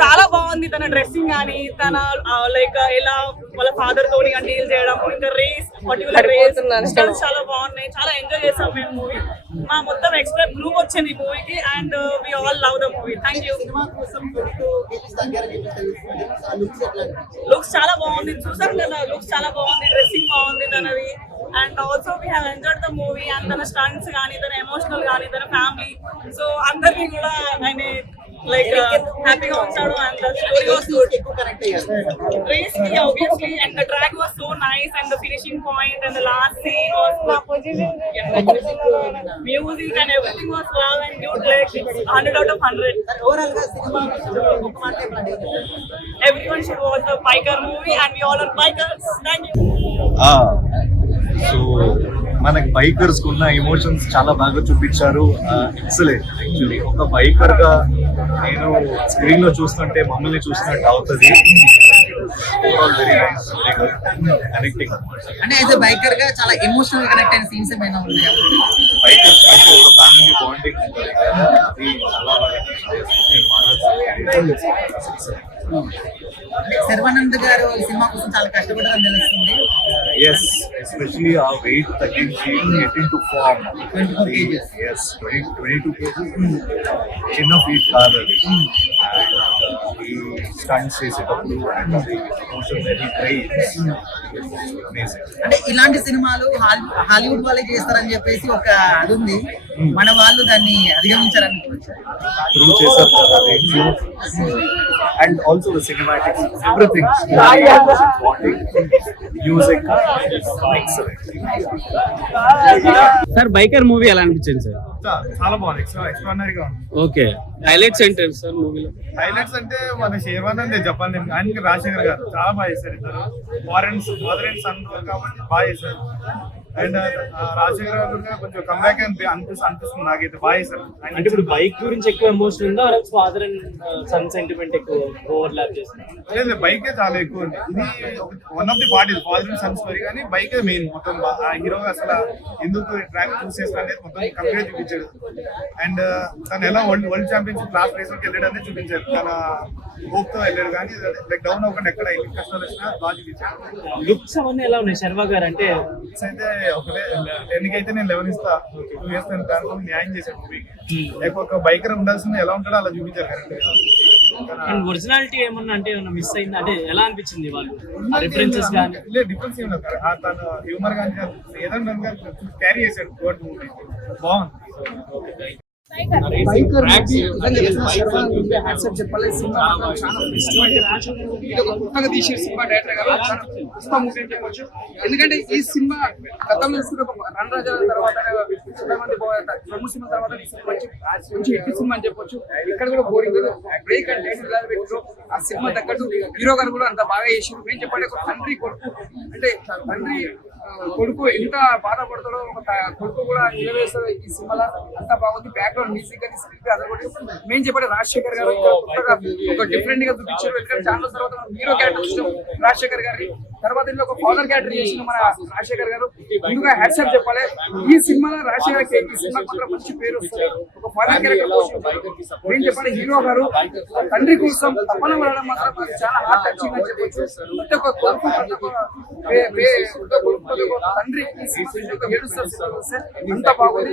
చాలా బాగుంది తన డ్రెస్సింగ్ కానీ తన లైక్ ఇలా వాళ్ళ ఫాదర్ తోని డీల్ చేయడం ఇంకా రేస్ పర్టికులర్ రేస్ చాలా బాగున్నాయి. చాలా ఎంజాయ్ చేసాం మేము మూవీ. మా మొత్తం ఎక్స్ట్రా గ్రూప్ వచ్చింది మూవీకి and we all love the movie. Thank you. Looks చాలా బాగుంది, చూసాం కదా. లుక్స్ చాలా బాగుంది, డ్రెస్సింగ్ బాగుంది తనది. And also we have enjoyed the movie and తన స్టంట్స్ కానీ తన ఎమోషనల్ కానీ తన ఫ్యామిలీ. సో అందరినీ కూడా ఆయన లైక్ హ్యాపీగా ఉంచాడు. And the story was good. Race కి obviously and the track was so nice and the finishing point and the last scene was music and everything was wow and good. Like 100 out of 100. Overall ga cinema everyone should watch the biker movie and we all are bikers. Thank you. So మనకి bikers ఉన్న emotions చాలా బాగా చూపించారు. Excellent. Actually ఒక biker గా నేను screen లో చూస్తుంటే మమ్మల్ని చూసినట్టు అవుతుంది. Overall very nice, very good, connecting. అంటే యాజ్ ఎ బైకర్ గా చాలా ఎమోషనల్ కనెక్ట్ అయిన సీన్స్ ఏమైనా ఉన్నాయా? బైకర్స్ అంటే ఒక ఫ్యామిలీ బాండింగ్ ఉంటుంది కదా, అది చాలా బాగా. శర్వానంద్ గారు ఈ సినిమా కోసం చాలా కష్టపడ్డారని తెలుస్తుంది. Yes, especially our weight తగ్గించి getting to form 24 kgs. Yes, 22 kgs. చిన్న ఫీట్ కాదు అది. అండ్ ఈ స్టంట్స్ చేసేటప్పుడు అండ్ అది మోషన్ వెరీ గ్రేట్, అమేజింగ్. అంటే ఇలాంటి సినిమాలు హాలీవుడ్ వాళ్ళే చేస్తారని చెప్పేసి ఒక అది ఉంది. మన వాళ్ళు దాన్ని అధిగమించారనుకోవచ్చు. ప్రూవ్ చేశారు కదా అది. And also the cinematics, everything, music, excellent. Sir biker movie ఎలా అనిపించింది సార్? చాలా బాగుంది, ఎక్స్ట్రాడినరీగా ఉంది. ఓకే, హైలైట్స్ ఏంటి సార్ మూవీలో? హైలైట్స్ అంటే మన శర్వానంద్ చెప్పాలి, ఆయనకి రాజశేఖర్ గారు చాలా బాగా చేశారు. ఇద్దరు మదర్ అండ్ సన్ రోల్ కాబట్టి బాగా చేశారు. అండ్ రాజశేఖర్ గారు కూడా కొంచెం కంబ్యాక్ అనిపిస్తుంది నాకైతే. బాగా చేశారు. అంటే ఇప్పుడు బైక్ గురించి ఎక్కువ ఎమోషన్ ఉందా, ఫాదర్ అండ్ సన్ సెంటిమెంట్ ఎక్కువ ఓవర్లాప్ చేస్తుంది? లేదు, బైకే చాలా ఎక్కువ ఉంది. ఇది వన్ ఆఫ్ ది పార్ట్, ఇది ఫాదర్ అండ్ సన్ స్టోరీ, కానీ బైకే మెయిన్. మొత్తం హీరో అసలు ఎందుకు ట్రాక్ చూస్ చేసిన అనేది మొత్తం కంప్లీట్ చూపించాడు. అండ్ తను ఎలా వరల్డ్ ఛాంపియన్షిప్ లాస్ట్ రేస్ లోకి వెళ్ళాడు అనేది చూపించారు. తన హోప్ తో వెళ్ళాడు, కానీ లైక్ డౌన్ అవ్వకుండా ఎక్కడ ఎన్ని కష్టాలు వచ్చినా బాగా చూపించాడు. లుక్స్ అవన్నీ ఎలా ఉన్నాయి శర్వా గారు? అంటే అయితే ఒకటే 10 కి అయితే నేను 11 ఇస్తా. 2 years నేను దాంట్లో న్యాయం చేశాను మూవీకి. లైక్ ఒక బైకర్ ఉండాల్సింది ఎలా ఉంటాడో అలా చూపించారు కరెక్ట్. ఒరిజినాలిటీ ఏమన్నా అంటే మిస్ అయింది అంటే ఎలా అనిపించింది? వాళ్ళు రిఫరెన్సెస్ కానీ లేదు, డిఫరెన్స్ ఏమి లేదు. తన హ్యూమర్ కానీ ఏదైనా క్యారీ చేశాడు గోడ్ మూవీ. బాగుంది. కొత్తగా తీసే సినిమా డైరెక్టర్ గారు పుష్ప మూవీ అని చెప్పొచ్చు. ఎందుకంటే ఈ సినిమా గతంలో తీసుకున్న రన్ రాజాల తర్వాత రెండు సినిమా తర్వాత మంచి హిట్ సినిమా అని చెప్పొచ్చు. ఇక్కడ కూడా బోరింగ్ బ్రేక్ అంటే పెట్టారు. ఆ సినిమా తగ్గట్టు హీరో గారు కూడా అంత బాగా చేసారు. మేము చెప్పండి, ఒక తండ్రి కొడుకు అంటే తండ్రి కొడుకు ఎంత బాధపడతాడో ఒక కొడుకు కూడా నిలవేస్తాడు ఈ సినిమాలో. అంత బాగుంది. బ్యాక్గ్రౌండ్ మ్యూజిక్ కానీ స్క్రిప్ట్ అదొకటి మేము చెప్పండి. రాజశేఖర్ గారు కొత్తగా ఒక డిఫరెంట్ గా చూపించారు. ఎందుకంటే చాలా తర్వాత హీరో క్యారెక్టర్ ఇష్టం రాజశేఖర్ గారికి. తర్వాత ఇంట్లో ఒక ఫాదర్ క్యారెక్టర్ చేసిన మన రాజశేఖర్ గారు ముందుగా హ్యాట్సాప్ చెప్పాలి. ఈ సినిమాలో రాజశేఖర్ ఈ సినిమా మాత్రం మంచి పేరు వస్తుంది. ఒక ఫాదర్ క్యారెక్టర్ మేము చెప్పండి. హీరో గారు తండ్రి కోసం తప్పన వెళ్ళడం మాత్రం చాలా హార్ట్ టచింగ్ అని చెప్పొచ్చు. ప్రతి ఒక్క కొడుకు తండ్రి ఏడుస్తారు అంత బాగుంది.